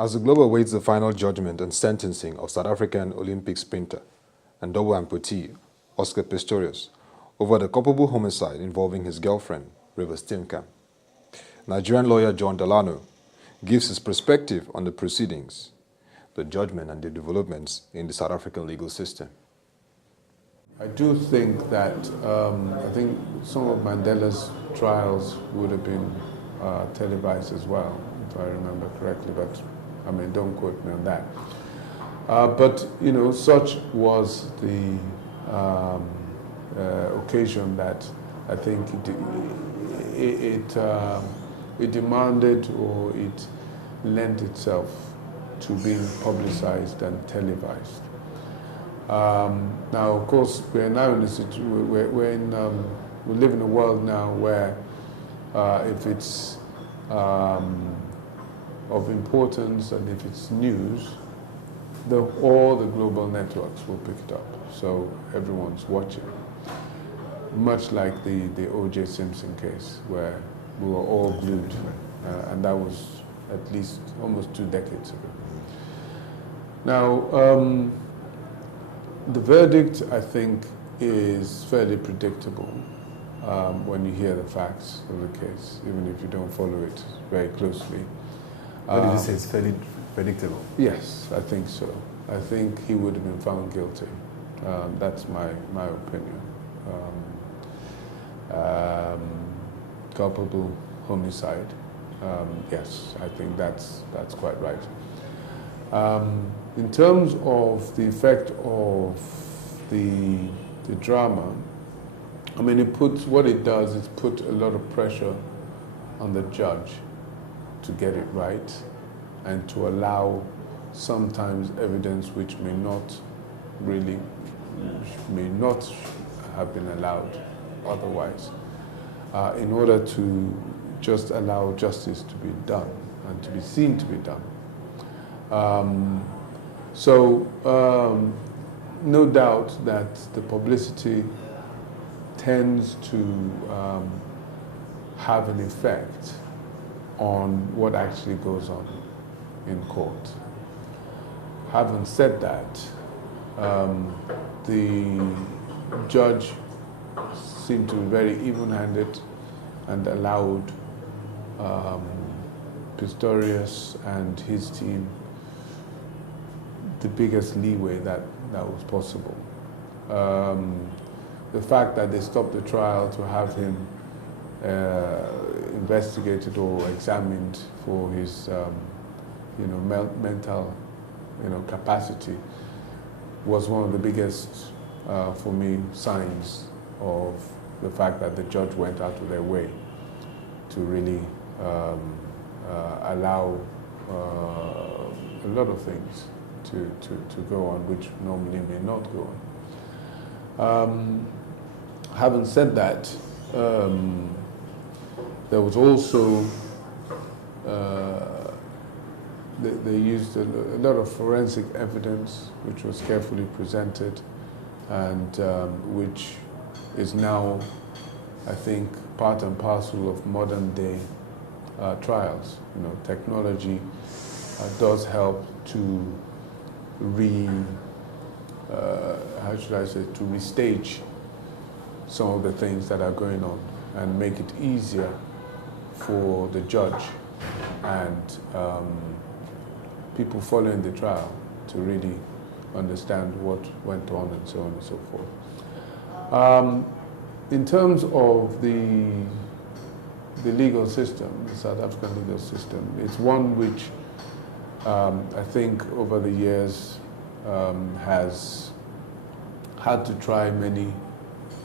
As the globe awaits the final judgment and sentencing of South African Olympic sprinter and double amputee Oscar Pistorius over the culpable homicide involving his girlfriend, Rivers Timka, Nigerian lawyer John Delano gives his perspective on the proceedings, the judgment and the developments in the South African legal system. I do think that I think some of Mandela's trials would have been televised as well, if I remember correctly, but I mean, don't quote me on that. But, you know, such was the occasion that I think it demanded, or it lent itself to being publicized and televised. Now, of course, we're now in a situation, we live in a world now where if it's of importance and if it's news, all the global networks will pick it up. So everyone's watching. Much like the O.J. Simpson case, where we were all glued, and that was at least almost 2 decades ago. Now, the verdict, I think, is fairly predictable when you hear the facts of the case, even if you don't follow it very closely. What did you say? It's fairly predictable? Yes, I think so. I think he would have been found guilty. That's my opinion. Culpable homicide. Yes, I think that's quite right. In terms of the effect of the drama, I mean, what it does is put a lot of pressure on the judge to get it right and to allow sometimes evidence which may not have been allowed otherwise, in order to just allow justice to be done and to be seen to be done. No doubt that the publicity tends to have an effect on what actually goes on in court. Having said that, the judge seemed to be very even-handed and allowed Pistorius and his team the biggest leeway that was possible. The fact that they stopped the trial to have him investigated or examined for his mental capacity was one of the biggest, for me, signs of the fact that the judge went out of their way to really allow a lot of things to go on which normally may not go on. Having said that, there was also they used a lot of forensic evidence which was carefully presented and which is now, I think, part and parcel of modern day trials. You know, technology does help to to restage some of the things that are going on and make it easier for the judge and people following the trial to really understand what went on and so on and so forth. In terms of the legal system, the South African legal system, it's one which I think over the years has had to try many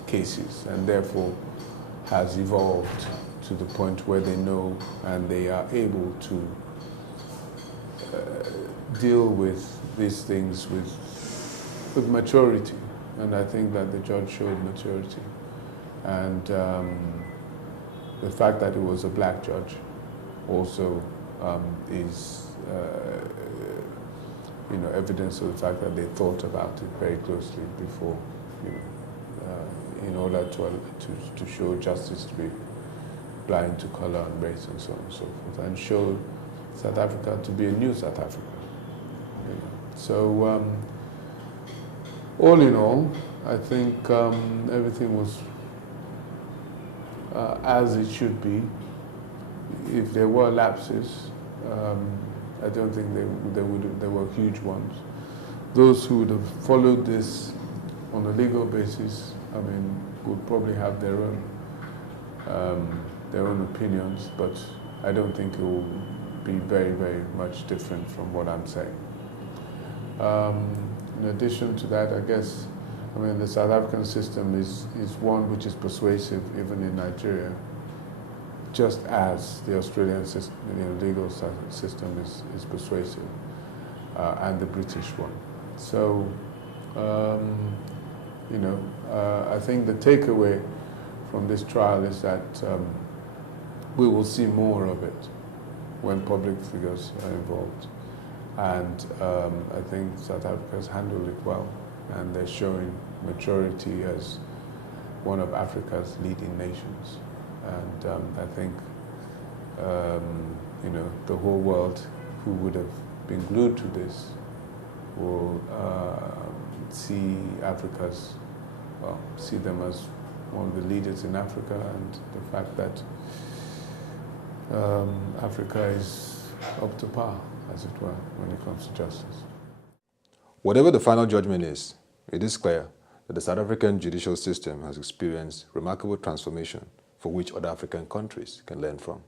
cases and therefore has evolved to the point where they know and they are able to deal with these things with maturity. And I think that the judge showed maturity. And the fact that it was a black judge also is evidence of the fact that they thought about it very closely before, in order to show justice to be blind to color and race and so on and so forth, and show South Africa to be a new South Africa. You know. So all in all, I think everything was as it should be. If there were lapses, I don't think there were huge ones. Those who would have followed this on a legal basis, I mean, would probably have their own opinions, but I don't think it will be very, very much different from what I'm saying. In addition to that, I guess, I mean, the South African system is one which is persuasive even in Nigeria, just as the Australian system, legal system is persuasive, and the British one. So, I think the takeaway from this trial is that we will see more of it when public figures are involved. And I think South Africa has handled it well, and they're showing maturity as one of Africa's leading nations. And I think, the whole world who would have been glued to this will see see them as one of the leaders in Africa, and the fact that Africa is up to par, as it were, when it comes to justice. Whatever the final judgment is, it is clear that the South African judicial system has experienced remarkable transformation for which other African countries can learn from.